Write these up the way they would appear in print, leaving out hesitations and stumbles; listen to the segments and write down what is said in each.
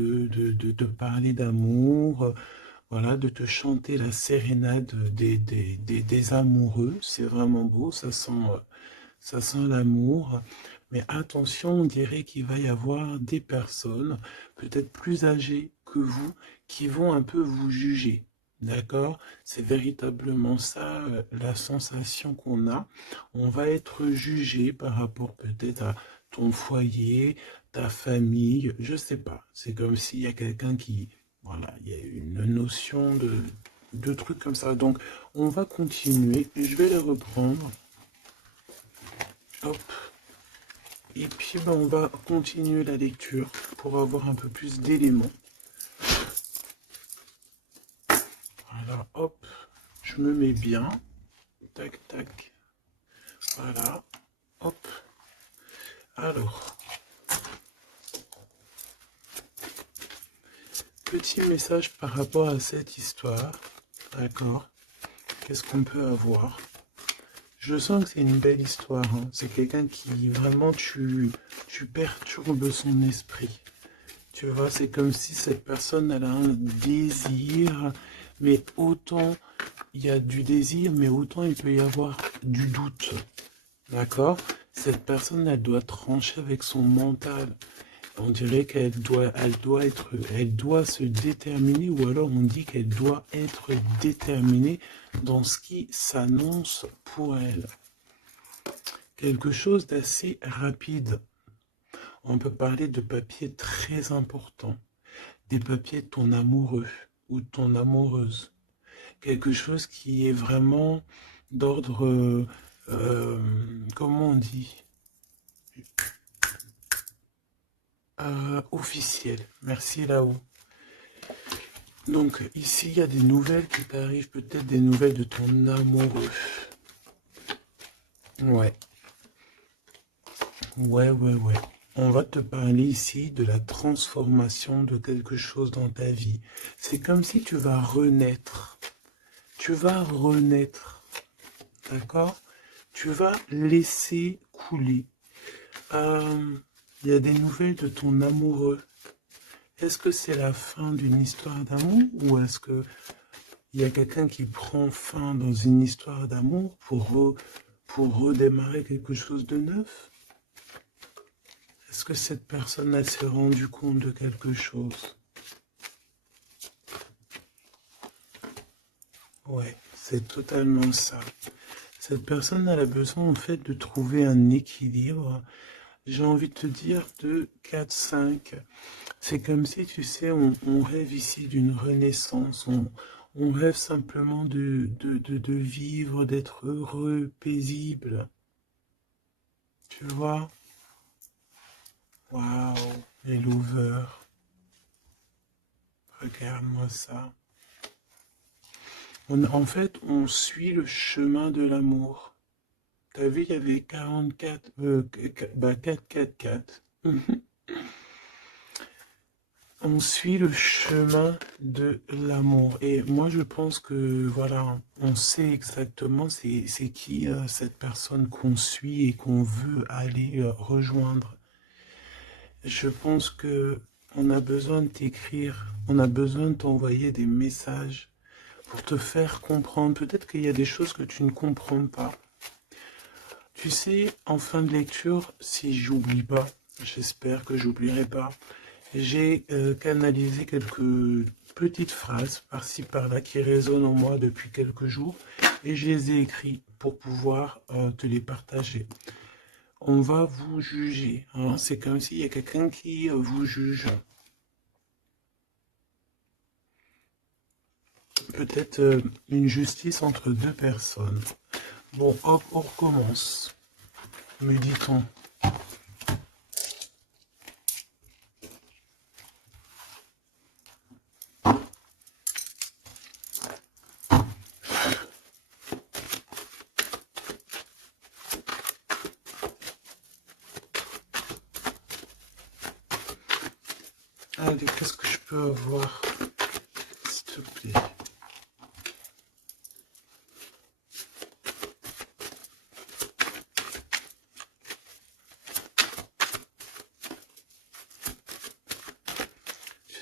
de parler d'amour, voilà, de te chanter la sérénade des amoureux. C'est vraiment beau, ça sent l'amour. Mais attention, on dirait qu'il va y avoir des personnes, peut-être plus âgées que vous, qui vont un peu vous juger. D'accord? C'est véritablement ça, la sensation qu'on a. On va être jugé par rapport peut-être à ton foyer, ta famille, je sais pas. C'est comme s'il y a quelqu'un qui, voilà, il y a une notion de trucs comme ça. Donc, on va continuer. Je vais les reprendre. Hop. Et puis, ben, on va continuer la lecture pour avoir un peu plus d'éléments. Voilà, hop. Je me mets bien. Tac, tac. Voilà. Hop. Alors, petit message par rapport à cette histoire. D'accord. Qu'est-ce qu'on peut avoir? Je sens que c'est une belle histoire. Hein. C'est quelqu'un qui vraiment tu perturbes son esprit. Tu vois, c'est comme si cette personne elle a un désir, mais autant il y a du désir, mais autant il peut y avoir du doute. D'accord? Cette personne, elle doit trancher avec son mental. On dirait elle doit se déterminer, ou alors on dit qu'elle doit être déterminée dans ce qui s'annonce pour elle. Quelque chose d'assez rapide. On peut parler de papiers très importants, des papiers de ton amoureux ou de ton amoureuse. Quelque chose qui est vraiment d'ordre, comment on dit, officiel. Merci là-haut. Donc ici, il y a des nouvelles qui t'arrivent, peut-être des nouvelles de ton amoureux. Ouais. Ouais. On va te parler ici de la transformation de quelque chose dans ta vie. C'est comme si tu vas renaître. Tu vas renaître. D'accord? Tu vas laisser couler. Il y a des nouvelles de ton amoureux. Est-ce que c'est la fin d'une histoire d'amour ou est-ce que il y a quelqu'un qui prend fin dans une histoire d'amour pour redémarrer quelque chose de neuf? Est-ce que cette personne elle s'est rendue compte de quelque chose? Ouais, c'est totalement ça. Cette personne elle a besoin en fait de trouver un équilibre. J'ai envie de te dire de 4-5. C'est comme si, tu sais, on rêve ici d'une renaissance. On rêve simplement de vivre, d'être heureux, paisible. Tu vois? Waouh, les lovers. Regarde-moi ça. En fait, on suit le chemin de l'amour. T'as vu, il y avait 44, 4. On suit le chemin de l'amour. Et moi, je pense que, voilà, on sait exactement c'est qui cette personne qu'on suit et qu'on veut aller rejoindre. Je pense que on a besoin de t'écrire, on a besoin de t'envoyer des messages pour te faire comprendre. Peut-être qu'il y a des choses que tu ne comprends pas. Tu sais, en fin de lecture, si j'oublie pas, j'espère que j'oublierai pas, j'ai canalisé quelques petites phrases par-ci par-là qui résonnent en moi depuis quelques jours et je les ai écrites pour pouvoir te les partager. On va vous juger, hein. C'est comme s'il y a quelqu'un qui vous juge. Peut-être une justice entre deux personnes. Bon, hop, on recommence. Me dit-on. Allez, qu'est-ce que je peux avoir, s'il te plaît?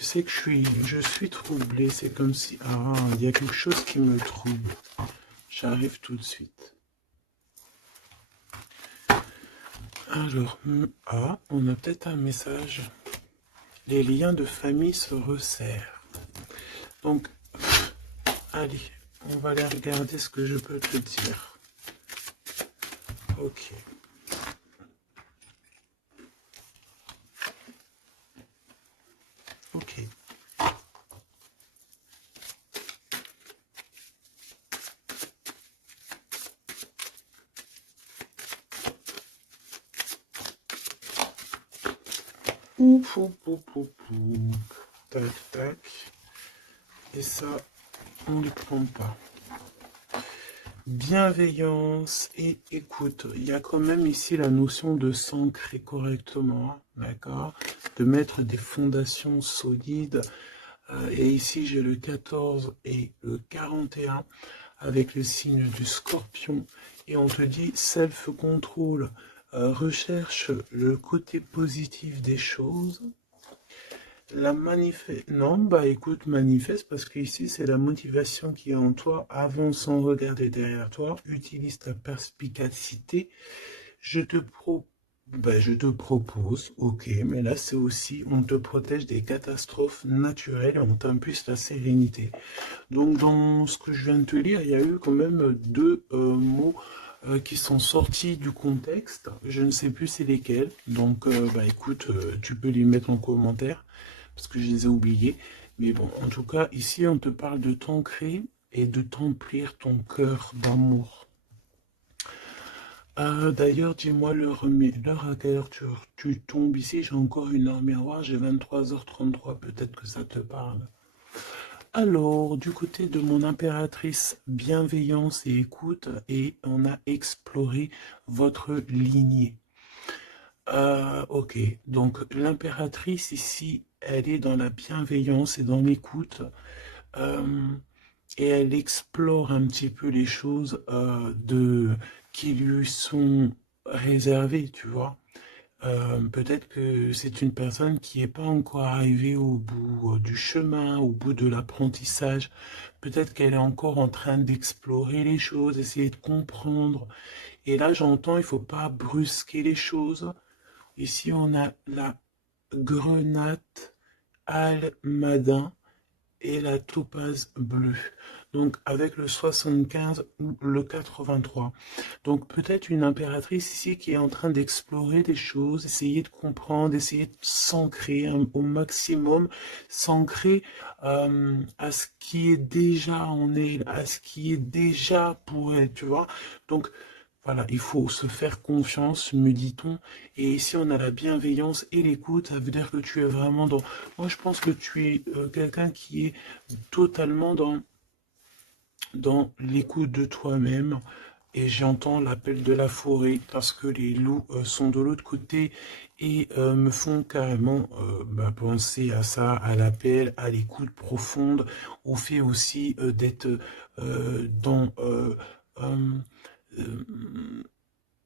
sais que je suis troublé. C'est comme si... Ah, il y a quelque chose qui me trouble. J'arrive tout de suite. Alors, ah, on a peut-être un message. Les liens de famille se resserrent. Donc, allez, on va aller regarder ce que je peux te dire. Ok. Ok. Ouf, ouf, ouf, ouf, ouf. Tac, tac. Et ça, on ne le prend pas. Bienveillance et écoute. Il y a quand même ici la notion de s'ancrer correctement, d'accord? De mettre des fondations solides. Et ici, j'ai le 14 et le 41 avec le signe du scorpion. Et on te dit self-control. Recherche le côté positif des choses. La manifeste. Non, bah écoute, manifeste parce qu'ici c'est la motivation qui est en toi. Avance sans regarder derrière toi. Utilise ta perspicacité. Je te je te propose, ok, mais là c'est aussi, on te protège des catastrophes naturelles et on t'impulse la sérénité. Donc dans ce que je viens de te lire, il y a eu quand même deux mots qui sont sortis du contexte. Je ne sais plus c'est lesquels. Donc bah écoute, tu peux les mettre en commentaire parce que je les ai oubliés. Mais bon, en tout cas, ici on te parle de t'ancrer et de t'emplir ton cœur d'amour. D'ailleurs, dis-moi l'heure à quelle heure tu tombes ici. J'ai encore une heure miroir, j'ai 23h33, peut-être que ça te parle. Alors, du côté de mon impératrice, bienveillance et écoute, et on a exploré votre lignée. Ok, donc l'impératrice ici, elle est dans la bienveillance et dans l'écoute, et elle explore un petit peu les choses qui lui sont réservées, tu vois. Peut-être que c'est une personne qui n'est pas encore arrivée au bout du chemin, au bout de l'apprentissage. Peut-être qu'elle est encore en train d'explorer les choses, essayer de comprendre. Et là, j'entends, il ne faut pas brusquer les choses. Ici, on a la grenate almadin et la topaze bleue. Donc avec le 75 ou le 83. Donc peut-être une impératrice ici qui est en train d'explorer des choses, essayer de comprendre, essayer de s'ancrer au maximum, s'ancrer à ce qui est déjà en elle, à ce qui est déjà pour elle, tu vois. Donc voilà, il faut se faire confiance, me dit-on. Et ici, on a la bienveillance et l'écoute. Ça veut dire que tu es vraiment dans... Moi, je pense que tu es quelqu'un qui est totalement dans l'écoute de toi-même. Et j'entends l'appel de la forêt parce que les loups sont de l'autre côté et me font carrément penser à ça, à l'appel, à l'écoute profonde, au fait aussi d'être euh,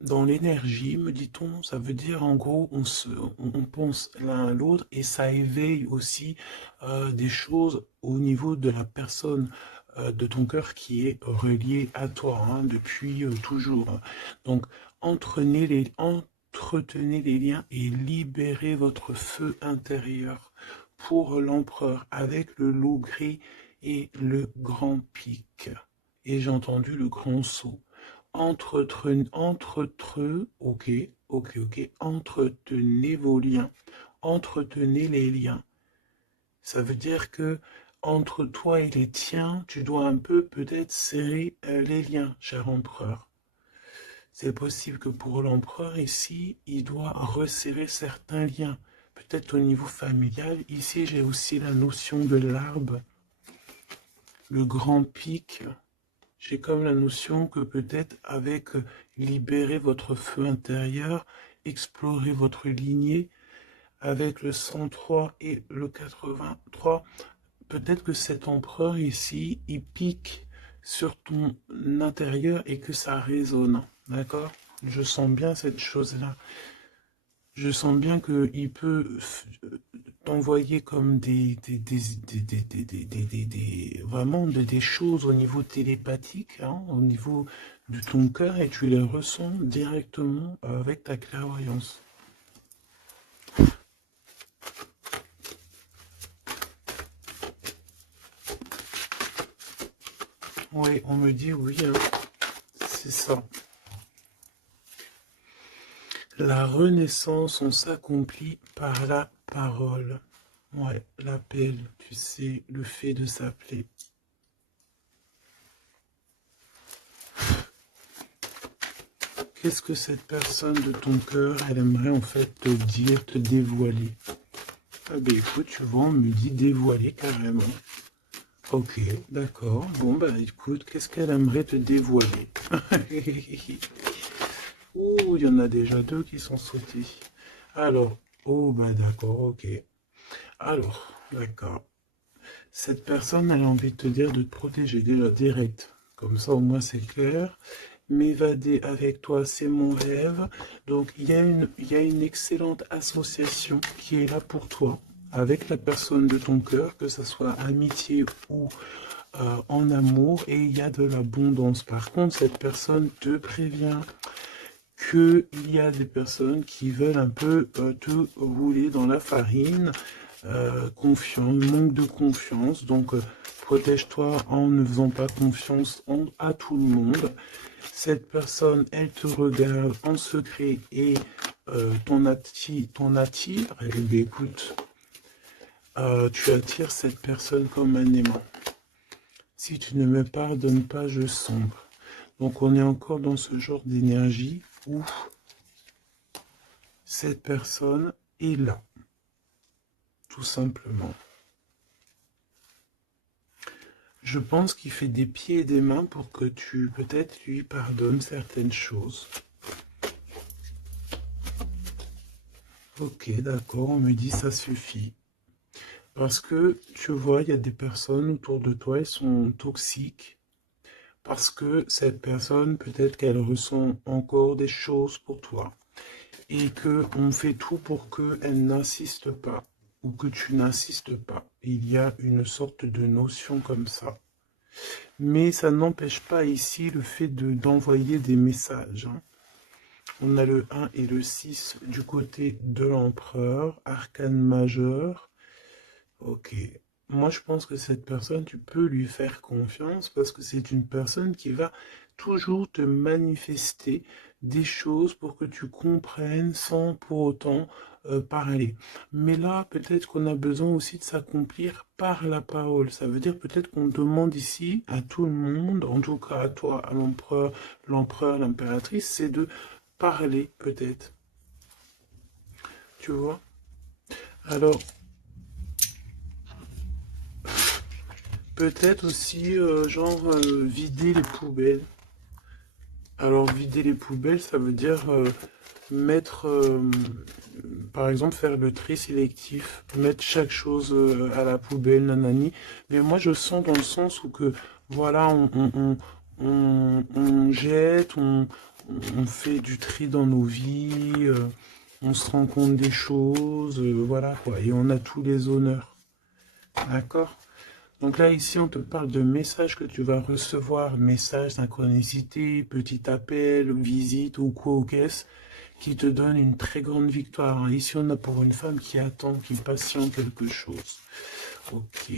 dans l'énergie, me dit-on. Ça veut dire en gros, on pense l'un à l'autre et ça éveille aussi des choses au niveau de la personne de ton cœur qui est reliée à toi hein, depuis toujours. Donc, entretenez les liens et libérez votre feu intérieur pour l'empereur avec le loup gris et le grand pic. Et j'ai entendu le grand saut. Ok, ok, ok. Entretenez vos liens. Entretenez les liens. Ça veut dire que entre toi et les tiens, tu dois un peu peut-être serrer les liens, cher empereur. C'est possible que pour l'empereur ici, il doit resserrer certains liens. Peut-être au niveau familial. Ici, j'ai aussi la notion de l'arbre, le grand pic. J'ai comme la notion que peut-être avec libérer votre feu intérieur, explorer votre lignée, avec le 103 et le 83, peut-être que cet empereur ici, il pique sur ton intérieur et que ça résonne. D'accord? Je sens bien cette chose-là. Je sens bien qu'il peut t'envoyer comme vraiment des choses au niveau télépathique, hein, au niveau de ton cœur, et tu les ressens directement avec ta clairvoyance. Oui, on me dit oui, hein, c'est ça. La renaissance, on s'accomplit par la parole. Ouais, l'appel, tu sais, le fait de s'appeler. Qu'est-ce que cette personne de ton cœur, elle aimerait en fait te dire, te dévoiler? Ah ben écoute, tu vois, on me dit dévoiler carrément. Ok, d'accord. Bon bah écoute, qu'est-ce qu'elle aimerait te dévoiler? Ouh, il y en a déjà deux qui sont sautés. Alors, oh bah d'accord, ok. Alors, d'accord. Cette personne, elle a envie de te dire de te protéger déjà direct. Comme ça, au moins, c'est clair. M'évader avec toi, c'est mon rêve. Donc, il y a une excellente association qui est là pour toi, avec la personne de ton cœur, que ce soit amitié ou en amour, et il y a de l'abondance. Par contre, cette personne te prévient qu'il y a des personnes qui veulent un peu te rouler dans la farine, manque de confiance, donc protège-toi en ne faisant pas confiance à tout le monde. Cette personne, elle te regarde en secret et ton attire, eh bien, écoute, tu attires cette personne comme un aimant. Si tu ne me pardonnes pas, je sombre. Donc on est encore dans ce genre d'énergie où cette personne est là, tout simplement. Je pense qu'il fait des pieds et des mains pour que tu, peut-être, lui pardonnes certaines choses. Ok, d'accord, on me dit ça suffit. Parce que, tu vois, il y a des personnes autour de toi, elles sont toxiques. Parce que cette personne, peut-être qu'elle ressent encore des choses pour toi. Et que on fait tout pour qu'elle n'insiste pas. Ou que tu n'insistes pas. Il y a une sorte de notion comme ça. Mais ça n'empêche pas ici le fait d'envoyer des messages, hein. On a le 1 et le 6 du côté de l'empereur, arcane majeur. Ok. Moi, je pense que cette personne, tu peux lui faire confiance parce que c'est une personne qui va toujours te manifester des choses pour que tu comprennes sans pour autant parler. Mais là, peut-être qu'on a besoin aussi de s'accomplir par la parole. Ça veut dire peut-être qu'on demande ici à tout le monde, en tout cas à toi, à l'empereur, l'impératrice, c'est de parler peut-être. Tu vois? Alors, peut-être aussi, vider les poubelles. Alors, vider les poubelles, ça veut dire mettre, par exemple, faire le tri sélectif, mettre chaque chose à la poubelle, nanani. Mais moi, je sens dans le sens où que, voilà, on jette, on fait du tri dans nos vies, on se rend compte des choses, voilà, quoi. Et on a tous les honneurs. D'accord? Donc là, ici, on te parle de messages que tu vas recevoir, messages, synchronicité, petit appel, visite ou quoi ou qu'est-ce, qui te donne une très grande victoire. Ici, on a pour une femme qui attend, qui patiente quelque chose. Ok,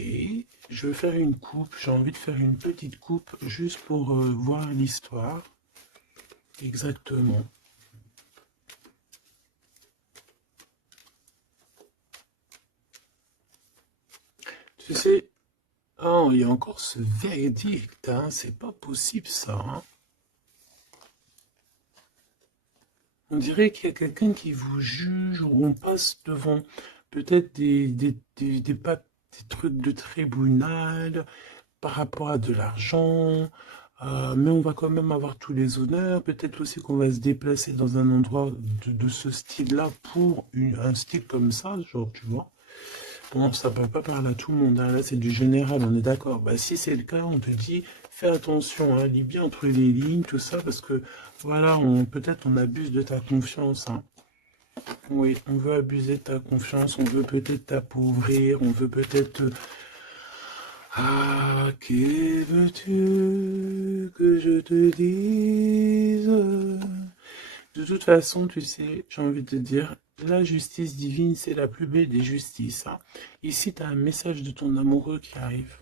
je vais faire une coupe, j'ai envie de faire une petite coupe juste pour voir l'histoire. Exactement. Tu sais, oh, il y a encore ce verdict, hein, c'est pas possible ça, hein. On dirait qu'il y a quelqu'un qui vous juge ou on passe devant peut-être des trucs de tribunal par rapport à de l'argent, mais on va quand même avoir tous les honneurs. Peut-être aussi qu'on va se déplacer dans un endroit de ce style-là pour un style comme ça, genre, tu vois. Bon, ça ne peut pas parler à tout le monde, hein. Là, c'est du général, on est d'accord. Bah, si c'est le cas, on te dit, fais attention, hein, lis bien entre les lignes, tout ça, parce que, voilà, peut-être on abuse de ta confiance, hein. Oui, on veut abuser de ta confiance, on veut peut-être t'appauvrir, on veut peut-être... Ah, que veux-tu que je te dise? De toute façon, tu sais, j'ai envie de te dire, la justice divine, c'est la plus belle des justices, hein. Ici, tu as un message de ton amoureux qui arrive.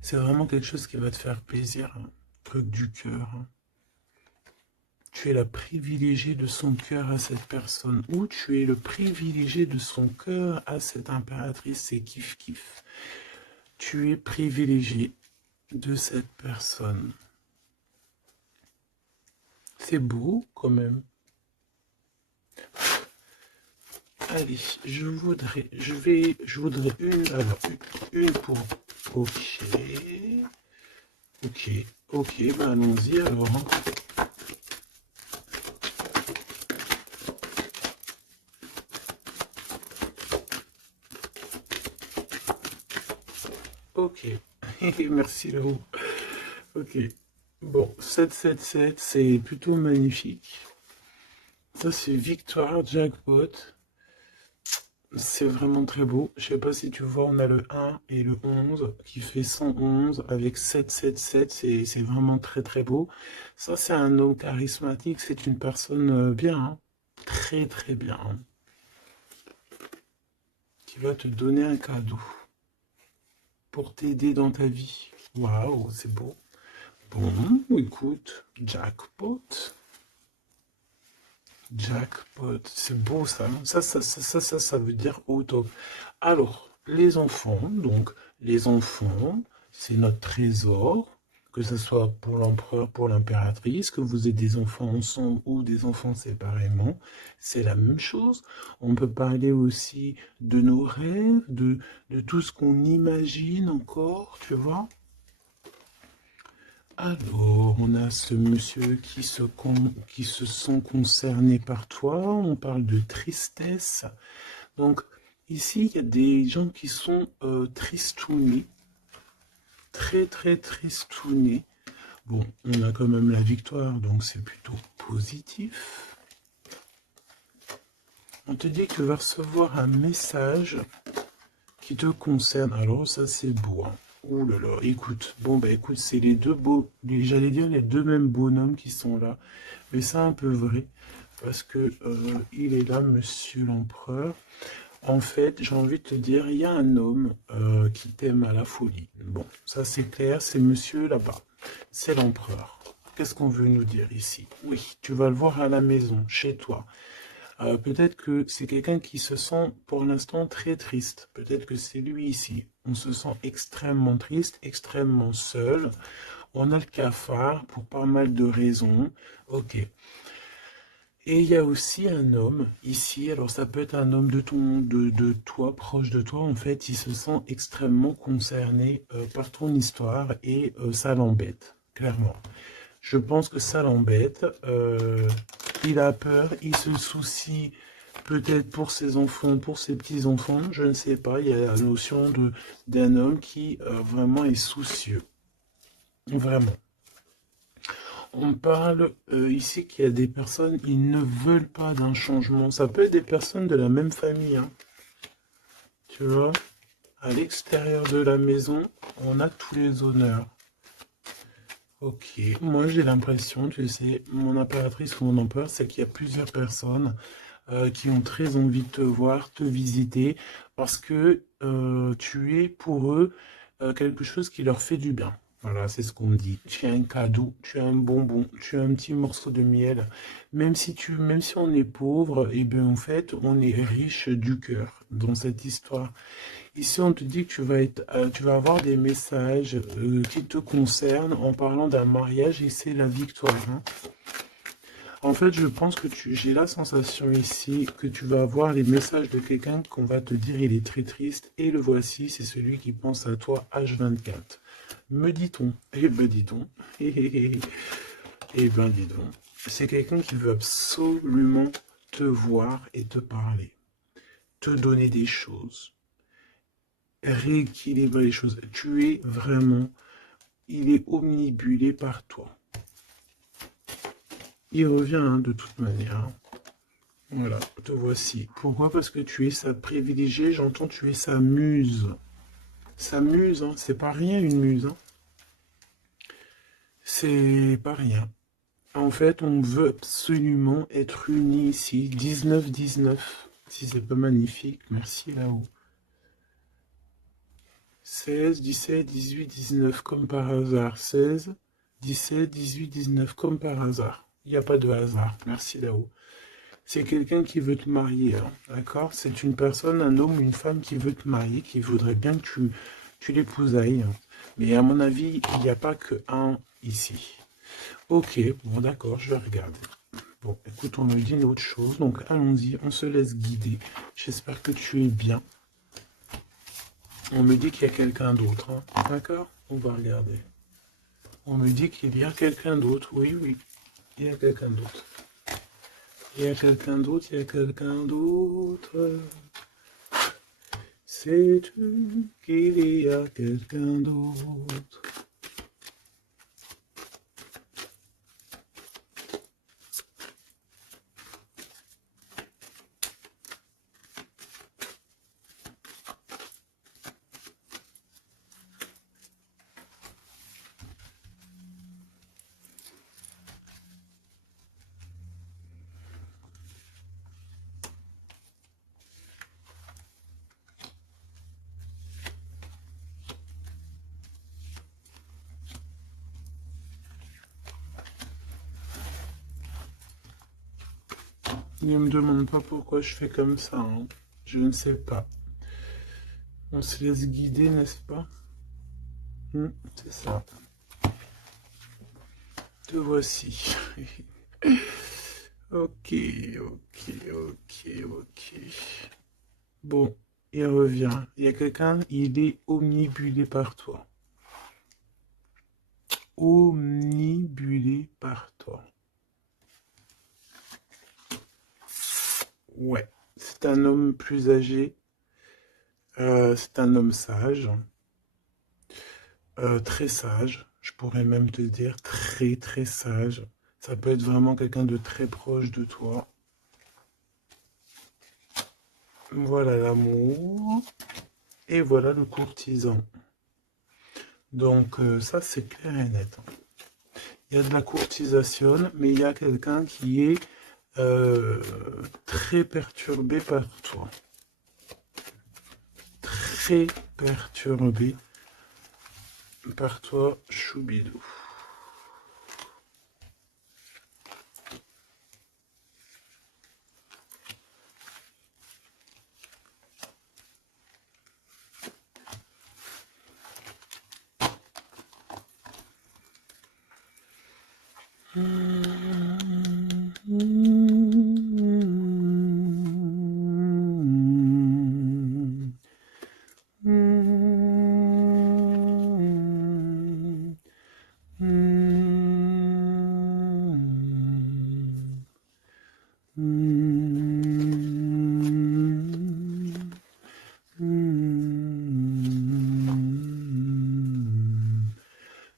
C'est vraiment quelque chose qui va te faire plaisir, hein. Truc du cœur, hein. Tu es la privilégiée de son cœur à cette personne, ou tu es le privilégié de son cœur à cette impératrice, c'est kiff-kiff. Tu es privilégié de cette personne. C'est beau quand même. Allez, je voudrais une pour... Ok, ok, bah allons-y alors, hein. Ok, merci Léo. Ok, bon, 777, c'est plutôt magnifique. Ça, c'est victoire, jackpot. C'est vraiment très beau. Je sais pas si tu vois, on a le 1 et le 11 qui fait 111 avec 777. C'est vraiment très très beau. Ça, c'est un homme charismatique. C'est une personne bien, hein. Très très bien, hein, qui va te donner un cadeau pour t'aider dans ta vie. Waouh, c'est beau. Bon, écoute, jackpot. Jackpot, c'est beau ça. Ça veut dire au top. Alors, les enfants, donc, les enfants, c'est notre trésor, que ce soit pour l'empereur, pour l'impératrice, que vous ayez des enfants ensemble ou des enfants séparément, c'est la même chose. On peut parler aussi de nos rêves, de tout ce qu'on imagine encore, tu vois. Alors, on a ce monsieur qui se sent concerné par toi. On parle de tristesse. Donc, ici, il y a des gens qui sont tristounés. Très, très tristounés. Bon, on a quand même la victoire, donc c'est plutôt positif. On te dit que tu vas recevoir un message qui te concerne. Alors, ça, c'est beau, hein. Ouh là là, écoute, bon bah écoute, c'est les deux beaux, j'allais dire les deux mêmes bonhommes qui sont là, mais c'est un peu vrai, parce que il est là, monsieur l'empereur. En fait, j'ai envie de te dire, il y a un homme qui t'aime à la folie. Bon, ça c'est clair, c'est monsieur là-bas, c'est l'empereur. Qu'est-ce qu'on veut nous dire ici? Oui, tu vas le voir à la maison, chez toi. Peut-être que c'est quelqu'un qui se sent pour l'instant très triste. Peut-être que c'est lui ici. On se sent extrêmement triste, extrêmement seul. On a le cafard pour pas mal de raisons. Ok. Et il y a aussi un homme ici. Alors ça peut être un homme de toi, proche de toi. En fait, il se sent extrêmement concerné par ton histoire et ça l'embête, clairement. Je pense que ça l'embête. Il a peur, il se soucie peut-être pour ses enfants, pour ses petits-enfants, je ne sais pas. Il y a la notion d'un homme qui vraiment est soucieux. Vraiment. On parle ici qu'il y a des personnes, ils ne veulent pas d'un changement. Ça peut être des personnes de la même famille, hein. Tu vois, à l'extérieur de la maison, on a tous les honneurs. Ok, moi j'ai l'impression, tu sais, mon impératrice ou mon empereur, c'est qu'il y a plusieurs personnes qui ont très envie de te voir, te visiter, parce que tu es pour eux quelque chose qui leur fait du bien. Voilà, c'est ce qu'on me dit. Tu as un cadeau, tu as un bonbon, tu as un petit morceau de miel. Même si on est pauvre, et bien en fait, on est riche du cœur dans cette histoire. Ici, on te dit que tu vas avoir des messages qui te concernent en parlant d'un mariage et c'est la victoire, hein. En fait, je pense que j'ai la sensation ici que tu vas avoir les messages de quelqu'un qu'on va te dire il est très triste et le voici, c'est celui qui pense à toi H24. Me dit-on? Eh ben dis donc. Eh ben dis donc. C'est quelqu'un qui veut absolument te voir et te parler, te donner des choses, rééquilibrer les choses. Tu es vraiment, il est omnibulé par toi. Il revient hein, de toute manière. Voilà, te voici. Pourquoi? Parce que tu es sa privilégiée, j'entends tu es sa muse. Sa muse, hein, c'est pas rien une muse, hein. C'est pas rien. En fait, on veut absolument être unis ici. 19-19. Si c'est pas magnifique, merci là-haut. 16, 17, 18, 19, comme par hasard. 16, 17, 18, 19, comme par hasard. Il n'y a pas de hasard. Merci là-haut. C'est quelqu'un qui veut te marier, hein, d'accord? C'est une personne, un homme, une femme qui veut te marier, qui voudrait bien que tu l'épousailles, hein. Mais à mon avis, il n'y a pas que un ici. Ok, bon d'accord, je vais regarder. Bon, écoute, on me dit une autre chose, donc allons-y, on se laisse guider. J'espère que tu es bien. On me dit qu'il y a quelqu'un d'autre, hein, d'accord? On va regarder. On me dit qu'il y a quelqu'un d'autre, oui, oui, il y a quelqu'un d'autre. Il y a quelqu'un d'autre, il y a quelqu'un d'autre. Sais-tu qu'il y a quelqu'un d'autre? Ne me demande pas pourquoi je fais comme ça, hein. Je ne sais pas. On se laisse guider, n'est-ce pas? C'est ça. Te voici. Ok, ok, ok, ok. Bon, il revient. Il y a quelqu'un, il est omnibulé par toi. Omnibulé par toi. Ouais, c'est un homme plus âgé. C'est un homme sage. Très sage. Je pourrais même te dire très très sage. Ça peut être vraiment quelqu'un de très proche de toi. Voilà l'amour. Et voilà le courtisan. Donc ça c'est clair et net. Il y a de la courtisation, mais il y a quelqu'un qui est très perturbé par toi. Très perturbé par toi, Choubidou.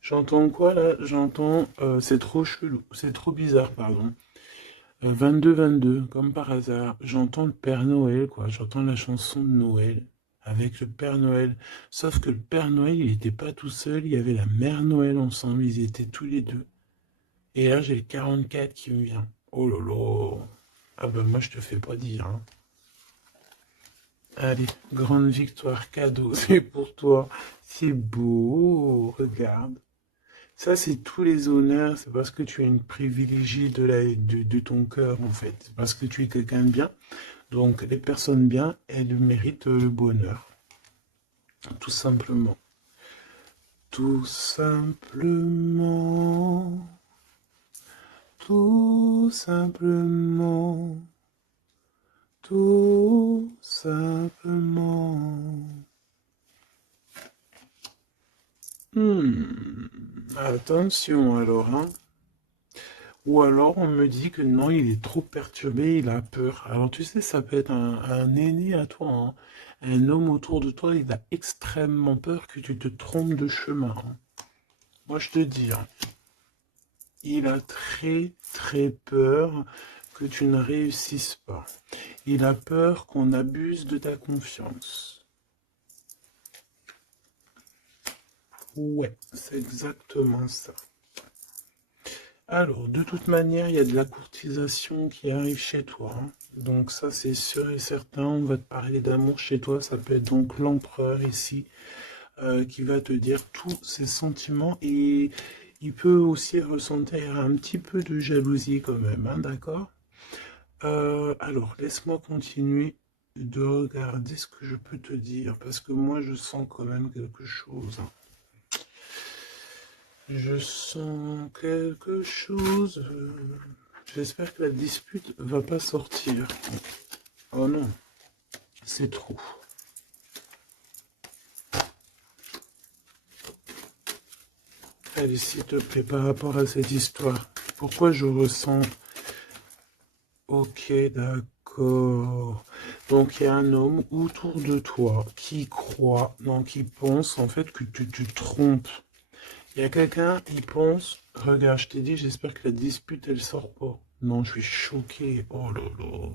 J'entends quoi là? J'entends c'est trop chelou, c'est trop bizarre, pardon. 22-22, comme par hasard, j'entends le Père Noël, quoi. J'entends la chanson de Noël avec le Père Noël. Sauf que le Père Noël, il n'était pas tout seul, il y avait la Mère Noël ensemble, ils étaient tous les deux. Et là, j'ai le 44 qui me vient. Oh là là. Ah ben moi, je te fais pas dire, hein. Allez, grande victoire, cadeau, c'est pour toi. C'est beau, regarde. Ça, c'est tous les honneurs, c'est parce que tu es une privilégiée de ton cœur, en fait. C'est parce que tu es quelqu'un de bien. Donc, les personnes bien, elles méritent le bonheur. Tout simplement. Tout simplement. Tout simplement. Tout simplement. Attention alors, hein. Ou alors on me dit que non, il est trop perturbé, il a peur. Alors tu sais, ça peut être un aîné à toi, hein. Un homme autour de toi, il a extrêmement peur que tu te trompes de chemin, hein. Moi je te dis, hein, il a très très peur que tu ne réussisses pas. Il a peur qu'on abuse de ta confiance. Ouais, c'est exactement ça. Alors, de toute manière, il y a de la courtisation qui arrive chez toi, hein. Donc ça, c'est sûr et certain. On va te parler d'amour chez toi. Ça peut être donc l'empereur ici qui va te dire tous ses sentiments. Et il peut aussi ressentir un petit peu de jalousie quand même, hein, d'accord? Alors, laisse-moi continuer de regarder ce que je peux te dire. Parce que moi, je sens quand même quelque chose, hein. Je sens quelque chose. J'espère que la dispute va pas sortir. Oh non, c'est trop. Allez, s'il te plaît, par rapport à cette histoire, pourquoi je ressens... Ok, d'accord. Donc, il y a un homme autour de toi qui croit, non, qui pense en fait que tu te trompes. Il y a quelqu'un, il pense, regarde, je t'ai dit, j'espère que la dispute, elle sort pas. Non, je suis choqué. Oh là là.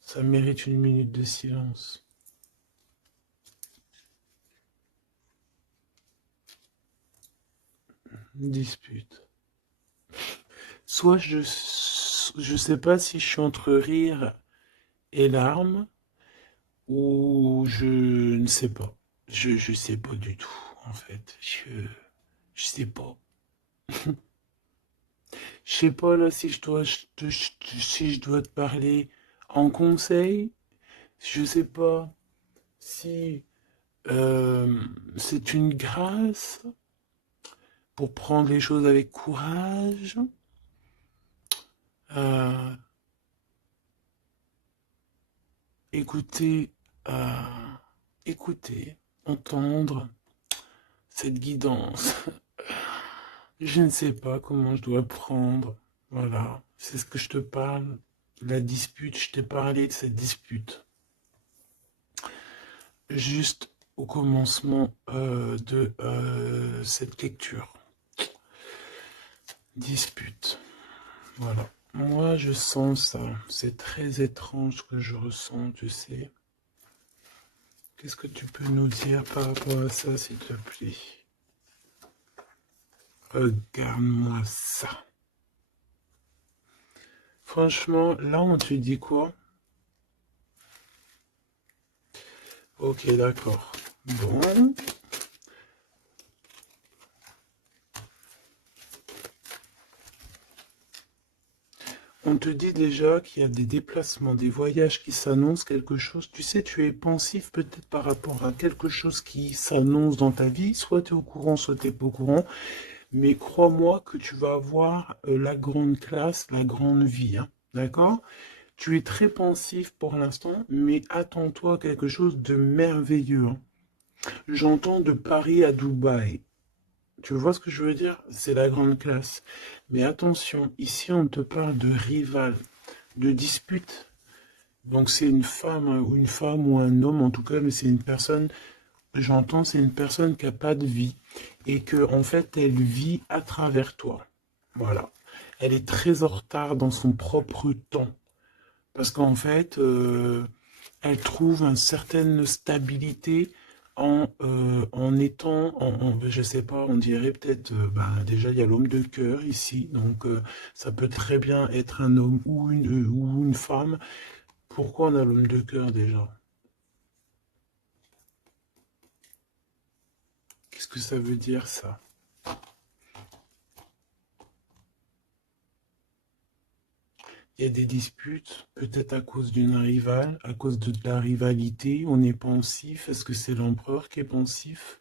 Ça mérite une minute de silence. Dispute. Soit je sais pas si je suis entre rire et larmes, ou je ne sais pas. Je sais pas du tout, en fait. Je sais pas. Je sais pas là si si je dois te parler en conseil. Je sais pas si c'est une grâce pour prendre les choses avec courage. Euh, écouter, euh, écouter, entendre cette guidance. Je ne sais pas comment je dois prendre. Voilà, c'est ce que je te parle. La dispute, je t'ai parlé de cette dispute. Juste au commencement de cette lecture. Dispute. Voilà. Moi, je sens ça. C'est très étrange que je ressens, tu sais. Qu'est-ce que tu peux nous dire par rapport à ça, s'il te plaît? Regarde-moi ça. Franchement, là, on te dit quoi? Ok, d'accord. Bon. On te dit déjà qu'il y a des déplacements, des voyages qui s'annoncent, quelque chose. Tu sais, tu es pensif peut-être par rapport à quelque chose qui s'annonce dans ta vie. Soit tu es au courant, soit tu n'es pas au courant. Mais crois-moi que tu vas avoir la grande classe, la grande vie, hein. D'accord? Tu es très pensif pour l'instant, mais attends-toi à quelque chose de merveilleux, hein. J'entends de Paris à Dubaï. Tu vois ce que je veux dire? C'est la grande classe. Mais attention, ici on te parle de rival, de dispute. Donc c'est une femme ou un homme en tout cas, mais c'est une personne, j'entends, c'est une personne qui n'a pas de vie et que en fait elle vit à travers toi. Voilà. Elle est très en retard dans son propre temps. Parce qu'en fait, elle trouve une certaine stabilité en étant, je sais pas, on dirait peut-être, ben, déjà il y a l'homme de cœur ici, donc ça peut très bien être un homme ou une femme. Pourquoi on a l'homme de cœur déjà? Qu'est-ce que ça veut dire ça? Il y a des disputes, peut-être à cause d'une rivale, à cause de la rivalité, on est pensif. Est-ce que c'est l'empereur qui est pensif?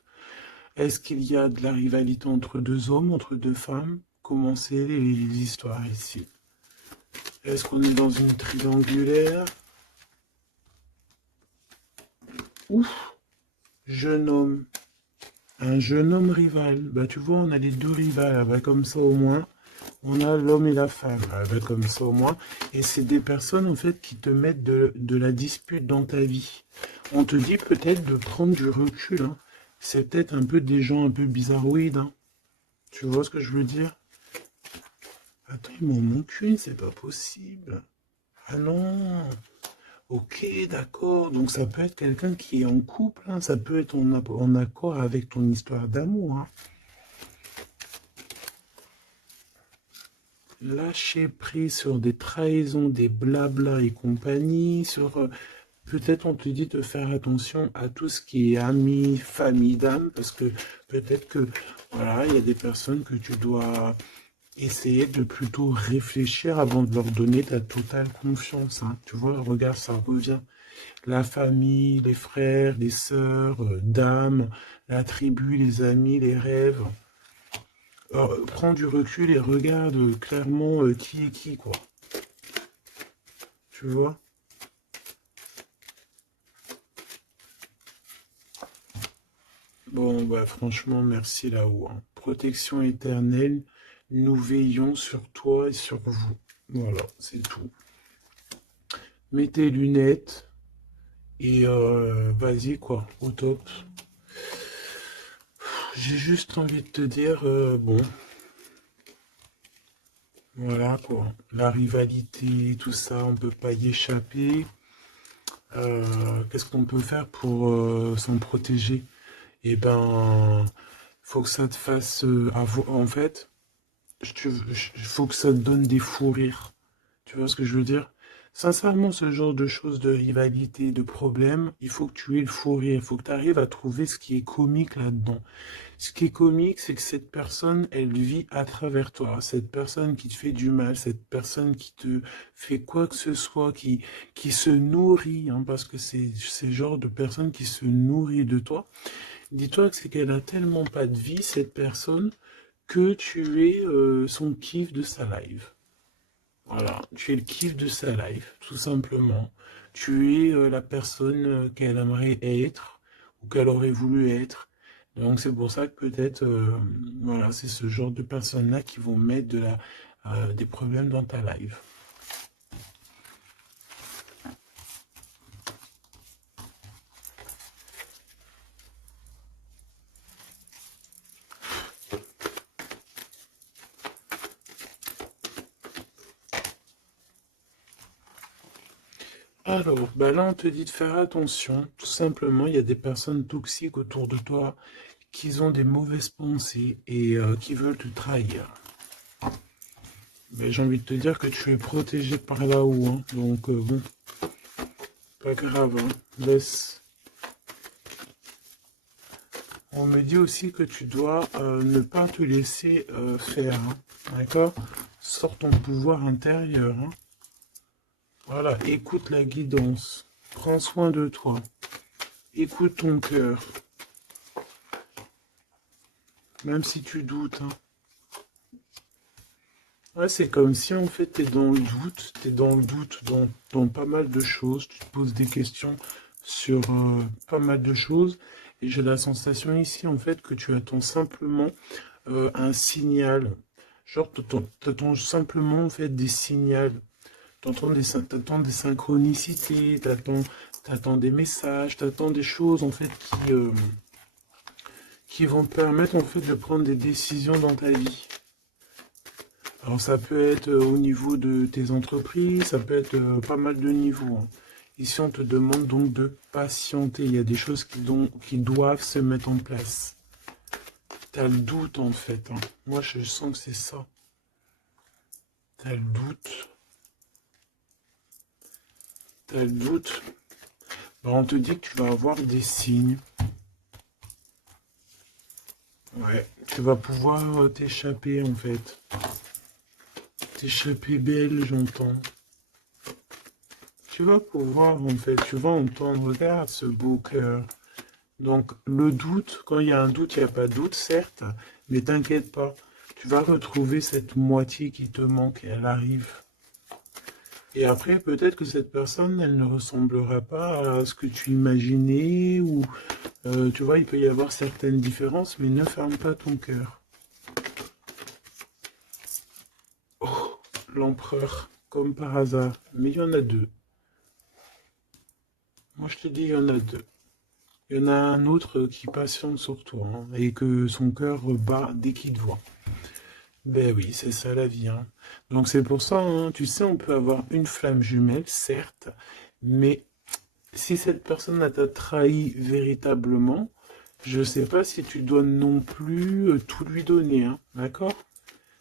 Est-ce qu'il y a de la rivalité entre deux hommes, entre deux femmes? Comment c'est les histoires ici? Est-ce qu'on est dans une triangulaire? Ouf, jeune homme. Un jeune homme rival. Bah tu vois, on a les deux rivales. Ah, bah, comme ça au moins, on a l'homme et la femme. Ah, bah, comme ça au moins. Et c'est des personnes en fait qui te mettent de la dispute dans ta vie. On te dit peut-être de prendre du recul, hein. C'est peut-être un peu des gens un peu bizarroïdes, hein. Tu vois ce que je veux dire? Attends, il m'en manque une, c'est pas possible. Ah non. Ok, d'accord. Donc ça peut être quelqu'un qui est en couple, hein. Ça peut être en accord avec ton histoire d'amour, hein. Lâcher prise sur des trahisons, des blabla et compagnie, sur peut-être on te dit de faire attention à tout ce qui est amis, famille d'âme, parce que peut-être que voilà, il y a des personnes que tu dois essayer de plutôt réfléchir avant de leur donner ta totale confiance, hein. Tu vois, regarde, ça revient. La famille, les frères, les sœurs, dames, la tribu, les amis, les rêves. Prends du recul et regarde clairement qui est qui, quoi. Tu vois? Bon, bah franchement, merci là-haut, hein. Protection éternelle, nous veillons sur toi et sur vous. Voilà, c'est tout. Mets tes lunettes et vas-y, quoi, au top. J'ai juste envie de te dire, bon, voilà, quoi. La rivalité, tout ça, on peut pas y échapper. Qu'est-ce qu'on peut faire pour s'en protéger? Eh ben, faut que ça te fasse en fait, faut que ça te donne des fous rires. Tu vois ce que je veux dire? Sincèrement, ce genre de choses, de rivalité, de problèmes, il faut que tu aies le fou rire. Il faut que tu arrives à trouver ce qui est comique là-dedans. Ce qui est comique, c'est que cette personne, elle vit à travers toi. Cette personne qui te fait du mal, cette personne qui te fait quoi que ce soit, qui se nourrit, hein, parce que c'est le genre de personne qui se nourrit de toi. Dis-toi que c'est qu'elle a tellement pas de vie, cette personne, que tu es son kiff de sa life. Voilà, tu es le kiff de sa life, tout simplement. Tu es la personne qu'elle aimerait être ou qu'elle aurait voulu être. Donc c'est pour ça que peut-être, voilà, c'est ce genre de personnes-là qui vont mettre des problèmes dans ta life. Alors, bah là, on te dit de faire attention. Tout simplement, il y a des personnes toxiques autour de toi qui ont des mauvaises pensées et qui veulent te trahir. Mais j'ai envie de te dire que tu es protégé par là-haut, hein. Donc, bon, pas grave, hein. Laisse. On me dit aussi que tu dois ne pas te laisser faire, hein. D'accord? Sors ton pouvoir intérieur, hein. Voilà, écoute la guidance. Prends soin de toi. Écoute ton cœur. Même si tu doutes, hein. Ouais, c'est comme si en fait t'es dans le doute, dans pas mal de choses, tu te poses des questions sur pas mal de choses, et j'ai la sensation ici en fait que tu attends simplement un signal, genre t'attends simplement en fait des signaux, t'attends des synchronicités, t'attends des messages, t'attends des choses en fait qui vont te permettre en fait de prendre des décisions dans ta vie. Alors ça peut être au niveau de tes entreprises, ça peut être pas mal de niveaux, hein. Ici on te demande donc de patienter, il y a des choses qui doivent se mettre en place. T'as le doute en fait, hein. Moi je sens que c'est ça. T'as le doute, t'as le doute. Alors, on te dit que tu vas avoir des signes. Ouais, tu vas pouvoir t'échapper en fait. T'échapper belle, j'entends. Tu vas pouvoir, en fait, tu vas entendre, regarde ce beau cœur. Donc, le doute, quand il y a un doute, il n'y a pas de doute, certes, mais t'inquiète pas, tu vas retrouver cette moitié qui te manque, elle arrive. Et après, peut-être que cette personne, elle ne ressemblera pas à ce que tu imaginais, ou, tu vois, il peut y avoir certaines différences, mais ne ferme pas ton cœur. Oh, l'empereur, comme par hasard, mais il y en a deux. Moi, je te dis, il y en a deux. Il y en a un autre qui patiente sur toi, hein, et que son cœur bat dès qu'il te voit. Ben oui, c'est ça la vie, hein. Donc c'est pour ça, hein, tu sais, on peut avoir une flamme jumelle, certes, mais si cette personne t'a trahi véritablement, je sais pas si tu dois non plus tout lui donner, hein, d'accord?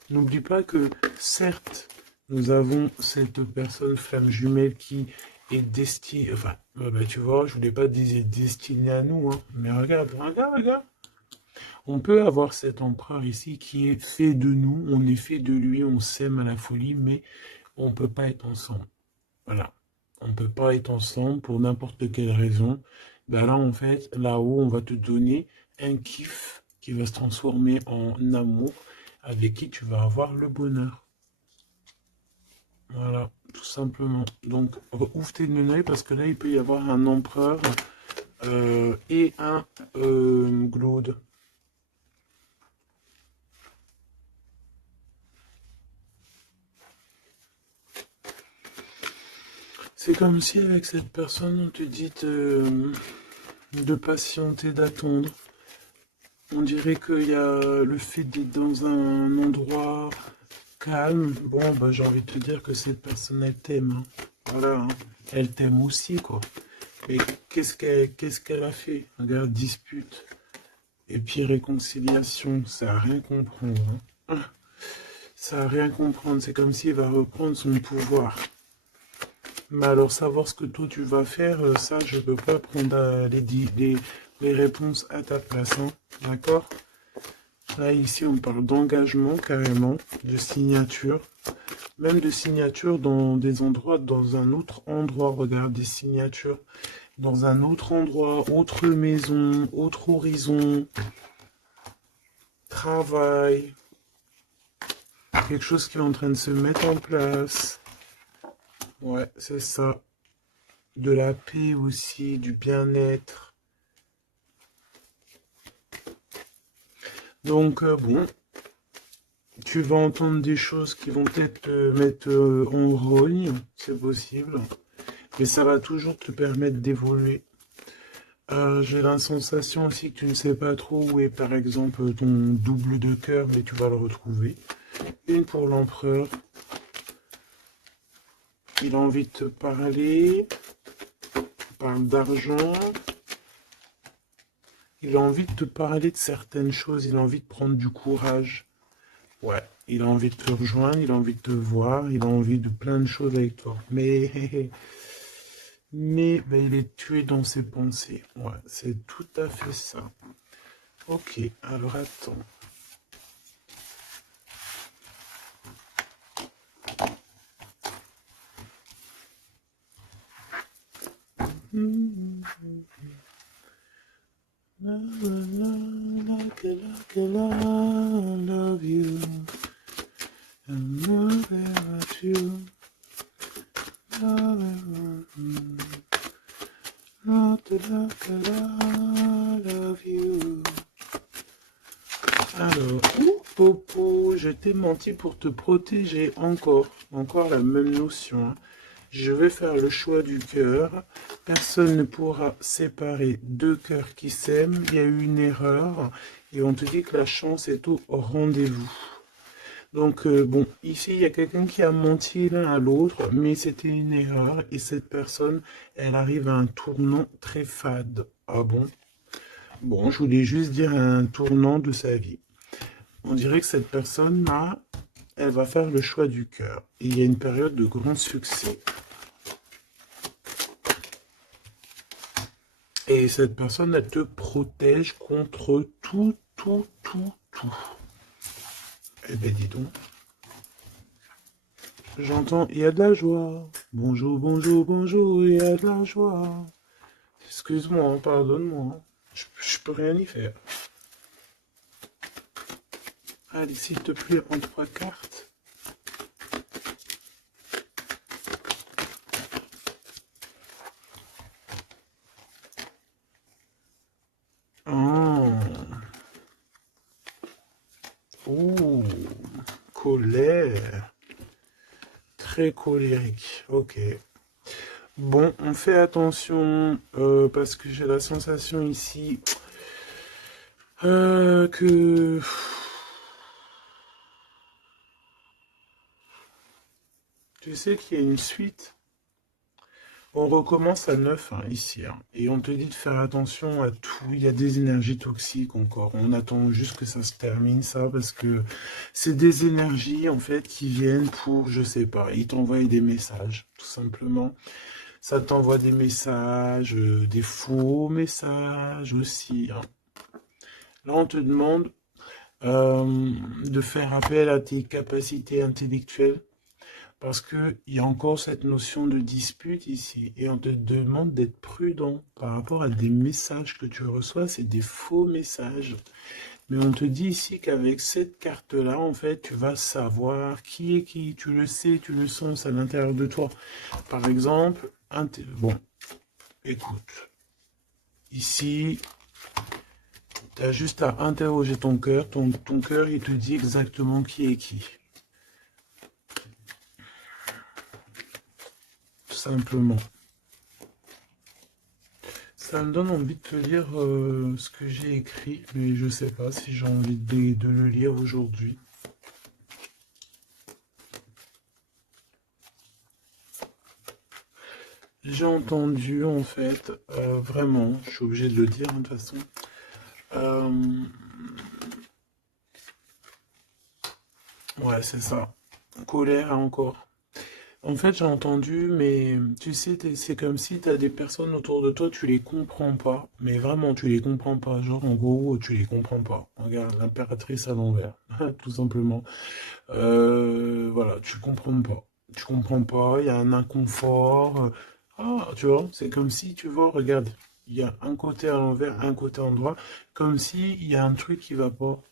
N'oublie pas que, certes, nous avons cette personne flamme jumelle qui est destinée, enfin, tu vois, je voulais pas dire destinée à nous, hein, mais regarde, regarde, regarde. On peut avoir cet empereur ici qui est fait de nous, on est fait de lui, on s'aime à la folie, mais on peut pas être ensemble. Voilà. On peut pas être ensemble pour n'importe quelle raison. Ben là, en fait, là-haut, on va te donner un kiff qui va se transformer en amour avec qui tu vas avoir le bonheur. Voilà, tout simplement. Donc, ouvre tes lunettes parce que là, il peut y avoir un empereur et un glaude. C'est comme si avec cette personne, on te dit de patienter, d'attendre. On dirait qu'il y a le fait d'être dans un endroit calme. Bon, bah, j'ai envie de te dire que cette personne, elle t'aime, hein. Voilà, hein. Elle t'aime aussi, quoi. Mais qu'est-ce qu'elle a fait? Regarde, dispute. Et puis réconciliation, ça a rien comprendre, hein. Ça a rien comprendre. C'est comme s'il va reprendre son pouvoir. Mais alors, savoir ce que toi tu vas faire, ça, je peux pas prendre les réponses à ta place, hein. D'accord? Là, ici, on parle d'engagement carrément, de signature, même de signature dans des endroits, dans un autre endroit. Regarde, des signatures dans un autre endroit, autre maison, autre horizon, travail, quelque chose qui est en train de se mettre en place. Ouais, c'est ça. De la paix aussi, du bien-être. Donc, bon, tu vas entendre des choses qui vont peut-être te mettre en rogne, c'est possible, mais ça va toujours te permettre d'évoluer. J'ai la sensation aussi que tu ne sais pas trop où est par exemple ton double de cœur, mais tu vas le retrouver. Une pour l'empereur. Il a envie de te parler. Il parle d'argent. Il a envie de te parler de certaines choses. Il a envie de prendre du courage. Ouais. Il a envie de te rejoindre. Il a envie de te voir. Il a envie de plein de choses avec toi. Mais ben, il est tué dans ses pensées. Ouais, c'est tout à fait ça. Ok, alors attends. Love you. And love about you. Love you. Alors, Popo, je t'ai menti pour te protéger encore la même notion, hein. Je vais faire le choix du cœur. Personne ne pourra séparer deux cœurs qui s'aiment. Il y a eu une erreur et on te dit que la chance est au rendez-vous. Donc, bon, ici, il y a quelqu'un qui a menti l'un à l'autre, mais c'était une erreur et cette personne, elle arrive à un tournant très fade. Ah bon? Bon, je voulais juste dire un tournant de sa vie. On dirait que cette personne-là, elle va faire le choix du cœur. Et il y a une période de grand succès. Et cette personne, elle te protège contre tout, tout, tout, tout. Eh ben dis donc. J'entends, il y a de la joie. Bonjour, bonjour, bonjour, il y a de la joie. Excuse-moi, pardonne-moi. Je peux rien y faire. Allez, s'il te plaît, prends 3 cartes. Oh. Oh. Colère. Très colérique. Ok. Bon, on fait attention parce que j'ai la sensation ici que Tu sais qu'il y a une suite. On recommence à neuf hein, ici. Hein, et on te dit de faire attention à tout. Il y a des énergies toxiques encore. On attend juste que ça se termine, ça, parce que c'est des énergies, en fait, qui viennent pour, je sais pas, ils t'envoient des messages, tout simplement. Ça t'envoie des messages, des faux messages aussi. Hein. Là, on te demande de faire appel à tes capacités intellectuelles. Parce qu'il y a encore cette notion de dispute ici. Et on te demande d'être prudent par rapport à des messages que tu reçois. C'est des faux messages. Mais on te dit ici qu'avec cette carte-là, en fait, tu vas savoir qui est qui. Tu le sais, tu le sens à l'intérieur de toi. Par exemple, bon, écoute. Ici, tu as juste à interroger ton cœur. Ton cœur, il te dit exactement qui est qui. Simplement. Ça me donne envie de te lire ce que j'ai écrit, mais je sais pas si j'ai envie de le lire aujourd'hui. J'ai entendu, en fait, vraiment, je suis obligé de le dire, hein, de toute façon, ouais, c'est ça, colère encore. En fait, j'ai entendu, mais tu sais, c'est comme si tu as des personnes autour de toi, tu les comprends pas. Mais vraiment, tu les comprends pas. Genre, en gros, tu les comprends pas. Regarde, l'impératrice à l'envers, tout simplement. Voilà, tu comprends pas. Tu comprends pas, il y a un inconfort. Ah, tu vois, c'est comme si, tu vois, regarde, il y a un côté à l'envers, un côté à l'endroit, comme si il y a un truc qui va pas.